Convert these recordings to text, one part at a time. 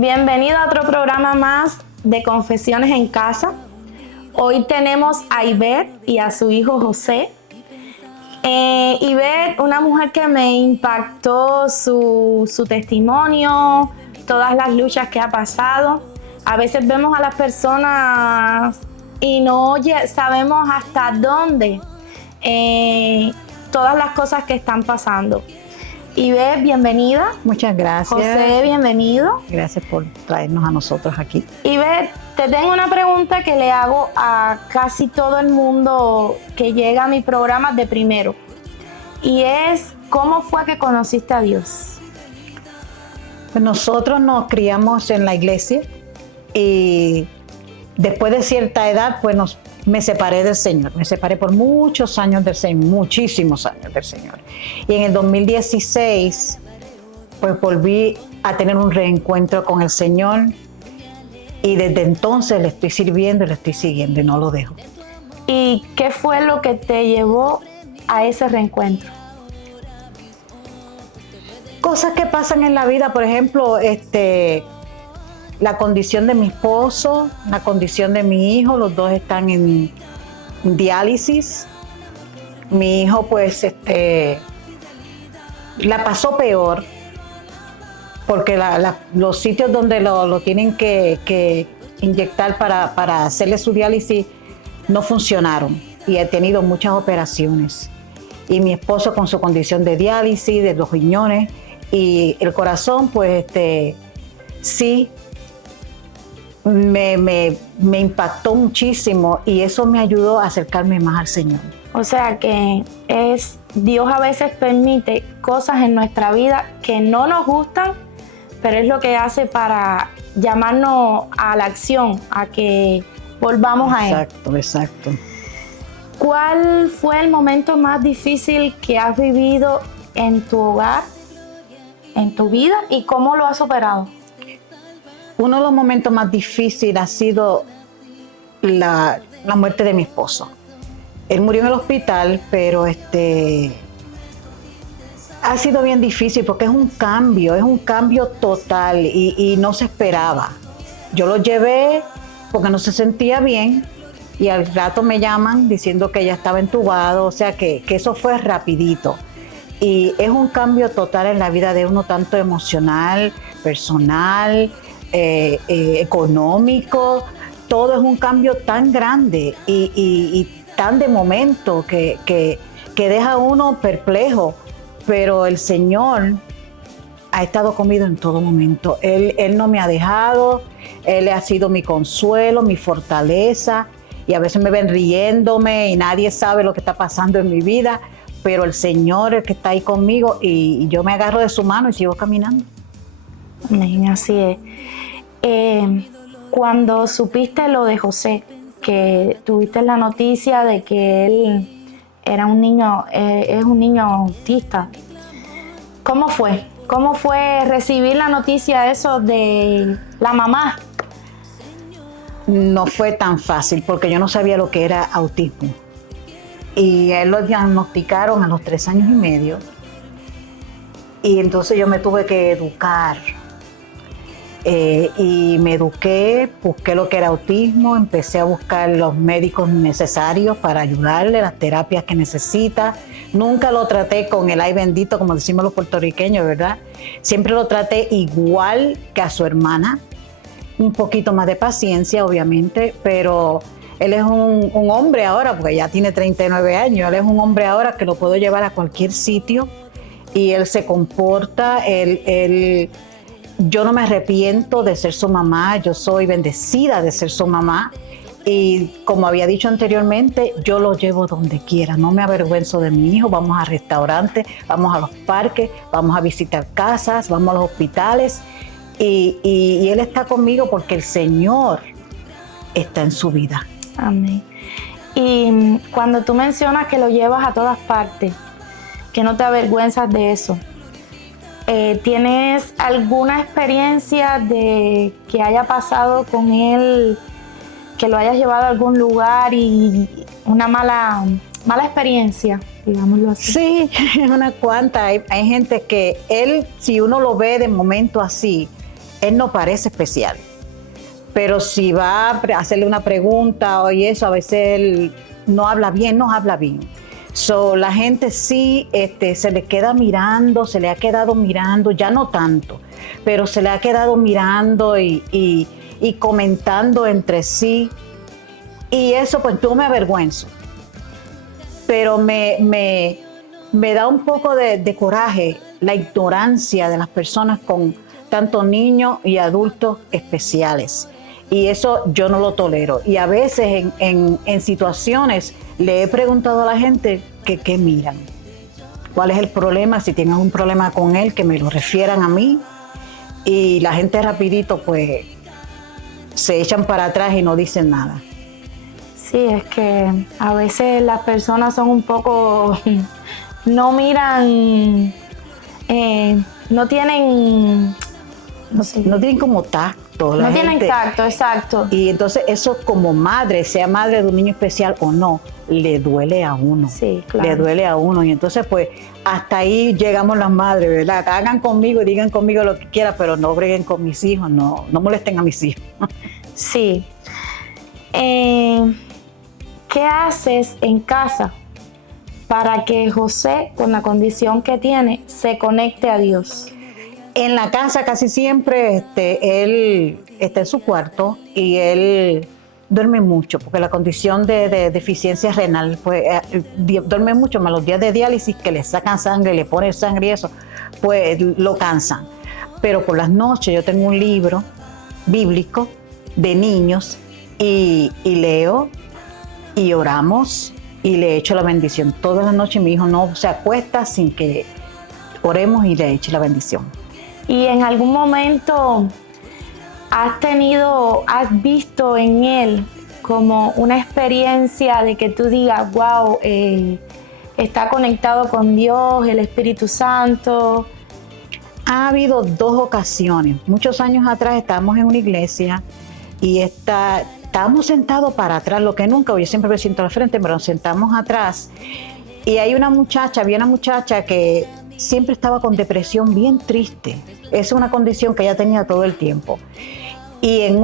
Bienvenido a otro programa más de Confesiones en Casa. Hoy tenemos a Ivette y a su hijo José. Ivette, una mujer que me impactó su testimonio, todas las luchas que ha pasado. A veces vemos a las personas y no sabemos hasta dónde todas las cosas que están pasando. Ivette, bienvenida. Muchas gracias. José, bienvenido. Gracias por traernos a nosotros aquí. Ivette, te tengo una pregunta que le hago a casi todo el mundo que llega a mi programa de primero. Y es, ¿cómo fue que conociste a Dios? Pues nosotros nos criamos en la iglesia y después de cierta edad, pues me separé del Señor. Me separé por muchos años del Señor, muchísimos años del Señor. Y en el 2016, pues volví a tener un reencuentro con el Señor y desde entonces le estoy sirviendo y le estoy siguiendo y no lo dejo. ¿Y qué fue lo que te llevó a ese reencuentro? Cosas que pasan en la vida, por ejemplo, la condición de mi esposo, la condición de mi hijo, los dos están en diálisis. Mi hijo, pues, la pasó peor porque los sitios donde lo tienen que inyectar para hacerle su diálisis no funcionaron y he tenido muchas operaciones. Y mi esposo con su condición de diálisis, de los riñones y el corazón, pues, sí, me impactó muchísimo y eso me ayudó a acercarme más al Señor. O sea que Dios a veces permite cosas en nuestra vida que no nos gustan, pero es lo que hace para llamarnos a la acción, a que volvamos a Él. Exacto, exacto. ¿Cuál fue el momento más difícil que has vivido en tu hogar, en tu vida, y cómo lo has superado? Uno de los momentos más difíciles ha sido la muerte de mi esposo. Él murió en el hospital, pero ha sido bien difícil porque es un cambio total y no se esperaba. Yo lo llevé porque no se sentía bien y al rato me llaman diciendo que ya estaba entubado, o sea que eso fue rapidito. Y es un cambio total en la vida de uno, tanto emocional, personal, económico. Todo es un cambio tan grande y tan de momento que deja a uno perplejo, pero el Señor ha estado conmigo en todo momento. Él no me ha dejado, Él ha sido mi consuelo, mi fortaleza, y a veces me ven riéndome y nadie sabe lo que está pasando en mi vida, pero el Señor es el que está ahí conmigo y yo me agarro de su mano y sigo caminando. Amén, así es. Cuando supiste lo de José, que tuviste la noticia de que él era un niño, es un niño autista, ¿cómo fue? ¿Cómo fue recibir la noticia de eso de la mamá? No fue tan fácil porque yo no sabía lo que era autismo. Y a él lo diagnosticaron a los 3 años y medio. Y entonces yo me tuve que educar. Y me eduqué, busqué lo que era autismo, empecé a buscar los médicos necesarios para ayudarle, las terapias que necesita. Nunca lo traté con el ay bendito, como decimos los puertorriqueños, ¿verdad? Siempre lo traté igual que a su hermana, un poquito más de paciencia, obviamente, pero él es un hombre ahora, porque ya tiene 39 años, él es un hombre ahora que lo puedo llevar a cualquier sitio y él se comporta, yo no me arrepiento de ser su mamá, yo soy bendecida de ser su mamá y como había dicho anteriormente, yo lo llevo donde quiera, no me avergüenzo de mi hijo, vamos a restaurantes, vamos a los parques, vamos a visitar casas, vamos a los hospitales y él está conmigo porque el Señor está en su vida. Amén. Y cuando tú mencionas que lo llevas a todas partes, que no te avergüenzas de eso, ¿tienes alguna experiencia de que haya pasado con él, que lo hayas llevado a algún lugar y una mala experiencia, digámoslo así? Sí, una cuanta. Hay gente que él, si uno lo ve de momento así, él no parece especial. Pero si va a hacerle una pregunta o eso, a veces él no habla bien. So, la gente sí se le queda mirando, se le ha quedado mirando, ya no tanto, pero se le ha quedado mirando y comentando entre sí. Y eso, pues yo me avergüenzo. Pero me da un poco de coraje la ignorancia de las personas con tanto niños y adultos especiales. Y eso yo no lo tolero. Y a veces en situaciones le he preguntado a la gente que qué miran. ¿Cuál es el problema? Si tienen un problema con él, que me lo refieran a mí. Y la gente rapidito pues se echan para atrás y no dicen nada. Sí, es que a veces las personas son un poco, no miran, no tienen, no tienen como tacto. No tienen tacto, exacto. Y entonces eso como madre, sea madre de un niño especial o no, le duele a uno. Sí, claro. Le duele a uno. Y entonces pues hasta ahí llegamos las madres, ¿verdad? Hagan conmigo, digan conmigo lo que quieran, pero no breguen con mis hijos, no molesten a mis hijos. Sí. ¿Qué haces en casa para que José, con la condición que tiene, se conecte a Dios? En la casa casi siempre él está en su cuarto y él duerme mucho, porque la condición de deficiencia renal, pues duerme mucho, más los días de diálisis que le sacan sangre, le ponen sangre y eso, pues lo cansan. Pero por las noches yo tengo un libro bíblico de niños y leo y oramos y le echo la bendición. Todas las noches mi hijo no se acuesta sin que oremos y le eche la bendición. ¿Y en algún momento has visto en él como una experiencia de que tú digas, wow, está conectado con Dios, el Espíritu Santo? Ha habido 2 ocasiones. Muchos años atrás estábamos en una iglesia y estábamos sentados para atrás, lo que nunca, yo siempre me siento al frente, pero nos sentamos atrás. Y había una muchacha que siempre estaba con depresión bien triste. Es una condición que ella tenía todo el tiempo. Y en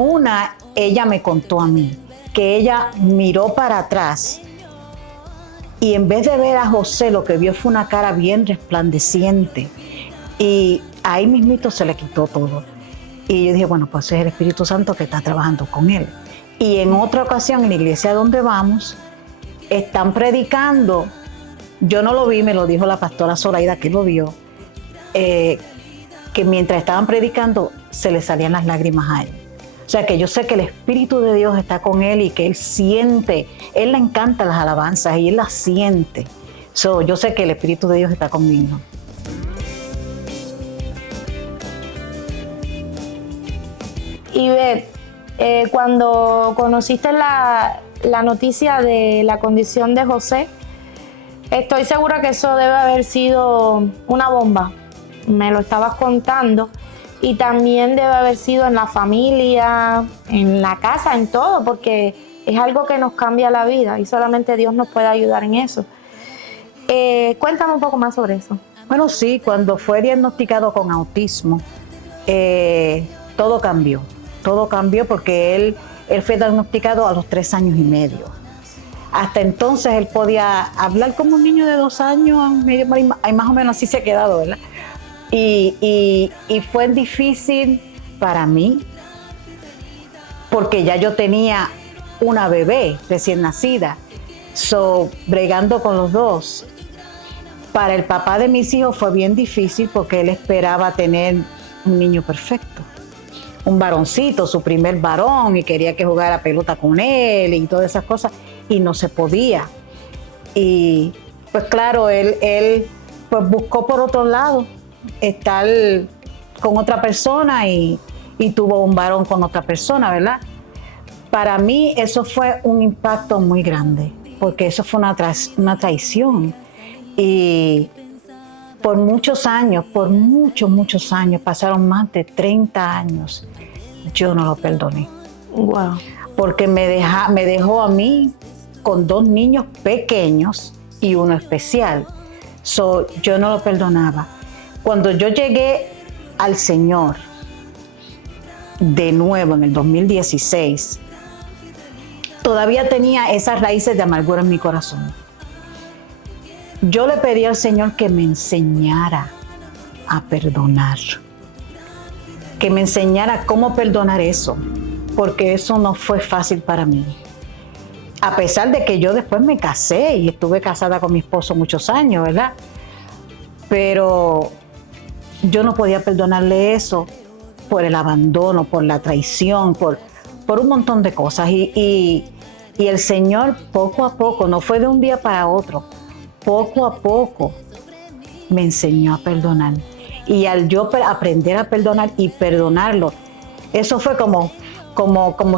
ella me contó a mí que ella miró para atrás y en vez de ver a José, lo que vio fue una cara bien resplandeciente. Y ahí mismito se le quitó todo. Y yo dije, bueno, pues es el Espíritu Santo que está trabajando con él. Y en otra ocasión, en la iglesia donde vamos, están predicando. Yo no lo vi, me lo dijo la pastora Zoraida, que lo vio, que mientras estaban predicando se le salían las lágrimas a él. O sea que yo sé que el Espíritu de Dios está con él y que él siente, él le encantan las alabanzas y él las siente. Yo sé que el Espíritu de Dios está conmigo. Y Beth, cuando conociste la noticia de la condición de José, estoy segura que eso debe haber sido una bomba. Me lo estabas contando. Y también debe haber sido en la familia, en la casa, en todo, porque es algo que nos cambia la vida y solamente Dios nos puede ayudar en eso. Cuéntame un poco más sobre eso. Bueno, sí, cuando fue diagnosticado con autismo, todo cambió. Todo cambió porque él fue diagnosticado a los 3 años y medio. Hasta entonces él podía hablar como un niño de 2 años, medio, más o menos así se ha quedado, ¿verdad? Y fue difícil para mí porque ya yo tenía una bebé recién nacida, bregando con los dos. Para el papá de mis hijos fue bien difícil porque él esperaba tener un niño perfecto, un varoncito, su primer varón, y quería que jugara pelota con él y todas esas cosas, y no se podía. Y pues claro, él pues buscó por otro lado estar con otra persona y tuvo un varón con otra persona, ¿verdad? Para mí eso fue un impacto muy grande, porque eso fue una traición. Y por muchos años, por muchos años, pasaron más de 30 años, yo no lo perdoné. Wow. Porque me dejó a mí con 2 niños pequeños y uno especial. Yo no lo perdonaba. Cuando yo llegué al Señor, de nuevo en el 2016, todavía tenía esas raíces de amargura en mi corazón. Yo le pedí al Señor que me enseñara a perdonar, que me enseñara cómo perdonar eso, porque eso no fue fácil para mí. A pesar de que yo después me casé y estuve casada con mi esposo muchos años, ¿verdad? Pero yo no podía perdonarle eso por el abandono, por la traición, por un montón de cosas. Y el Señor poco a poco, no fue de un día para otro, poco a poco me enseñó a perdonar. Y al yo aprender a perdonar y perdonarlo, eso fue como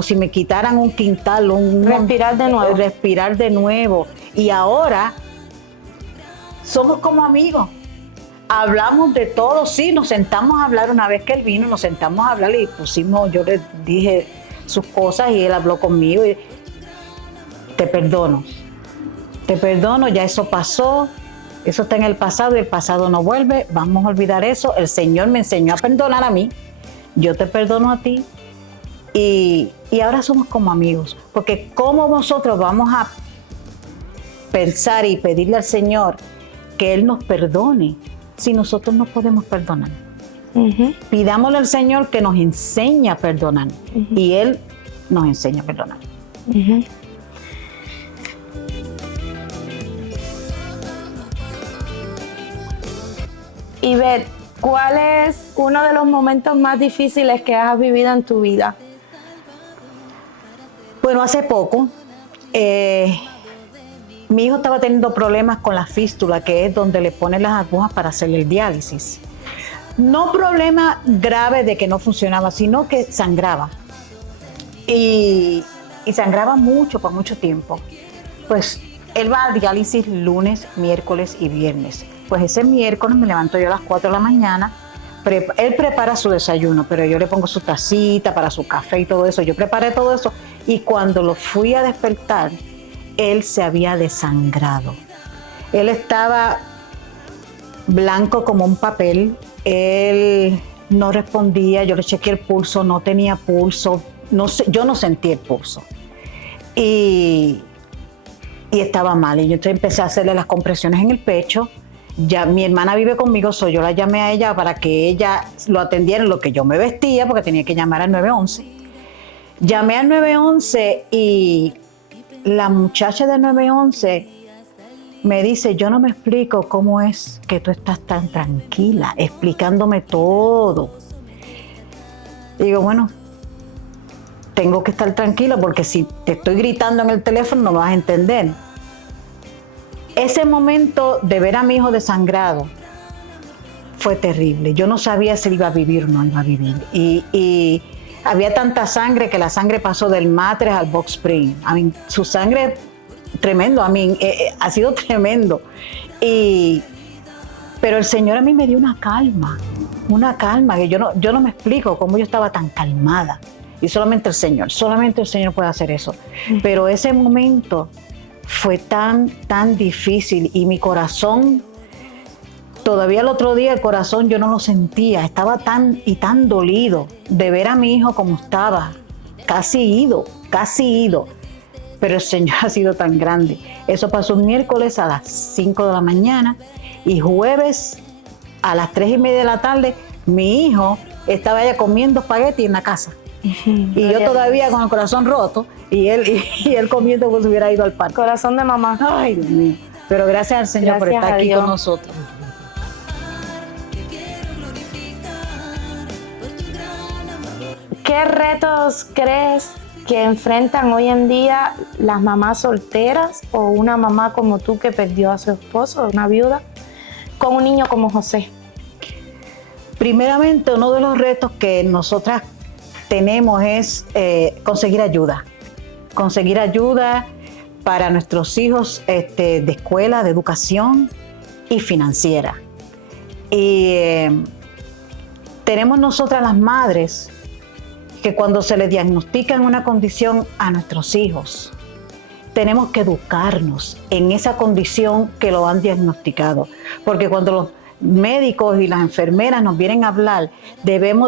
si me quitaran un quintal, respirar de nuevo. Y ahora somos como amigos. Hablamos de todo, sí, nos sentamos a hablar una vez que él vino, nos sentamos a hablar y yo le dije sus cosas y él habló conmigo y te perdono, ya eso pasó, eso está en el pasado y el pasado no vuelve, vamos a olvidar eso, el Señor me enseñó a perdonar a mí, yo te perdono a ti y ahora somos como amigos, porque ¿cómo nosotros vamos a pensar y pedirle al Señor que Él nos perdone si nosotros no podemos perdonar? Uh-huh. Pidámosle al Señor que nos enseñe a perdonar, uh-huh, y Él nos enseña a perdonar. Uh-huh. Y Beth, ¿cuál es uno de los momentos más difíciles que has vivido en tu vida? Bueno, hace poco mi hijo estaba teniendo problemas con la fístula, que es donde le ponen las agujas para hacerle el diálisis. No problema grave de que no funcionaba, sino que sangraba. Y sangraba mucho, por mucho tiempo. Pues él va al diálisis lunes, miércoles y viernes. Pues ese miércoles me levanto yo a las 4 de la mañana. Él prepara su desayuno, pero yo le pongo su tacita para su café y todo eso. Yo preparé todo eso y cuando lo fui a despertar, él se había desangrado. Él estaba blanco como un papel. Él no respondía. Yo le chequeé el pulso, no tenía pulso. Yo no sentí el pulso. Y estaba mal. Y yo entonces empecé a hacerle las compresiones en el pecho. Ya mi hermana vive conmigo, yo la llamé a ella para que ella lo atendiera en lo que yo me vestía, porque tenía que llamar al 911. Llamé al 911 y la muchacha del 911 me dice, yo no me explico cómo es que tú estás tan tranquila, explicándome todo. Digo, bueno, tengo que estar tranquila porque si te estoy gritando en el teléfono no me vas a entender. Ese momento de ver a mi hijo desangrado fue terrible. Yo no sabía si él iba a vivir o no iba a vivir. Y había tanta sangre que la sangre pasó del matres al box spring. Su sangre tremendo, ha sido tremendo. Pero el Señor a mí me dio una calma que yo no me explico cómo yo estaba tan calmada. Y solamente el Señor puede hacer eso. Pero ese momento fue tan difícil y mi corazón, todavía el otro día el corazón yo no lo sentía, estaba tan dolido de ver a mi hijo como estaba, casi ido, pero el Señor ha sido tan grande. Eso pasó un miércoles a las 5 de la mañana y jueves a las 3:30 de la tarde mi hijo estaba ya comiendo espagueti en la casa. Y yo todavía con el corazón roto y él comiendo como si hubiera ido al parque. Corazón de mamá. Ay, Dios mío. Pero gracias al Señor por estar aquí con nosotros. ¿Qué retos crees que enfrentan hoy en día las mamás solteras o una mamá como tú que perdió a su esposo, una viuda, con un niño como José? Primeramente, uno de los retos que nosotras tenemos es conseguir ayuda para nuestros hijos de escuela, de educación y financiera. Y tenemos nosotras las madres que cuando se les diagnostica una condición a nuestros hijos, tenemos que educarnos en esa condición que lo han diagnosticado. Porque cuando los médicos y las enfermeras nos vienen a hablar, debemos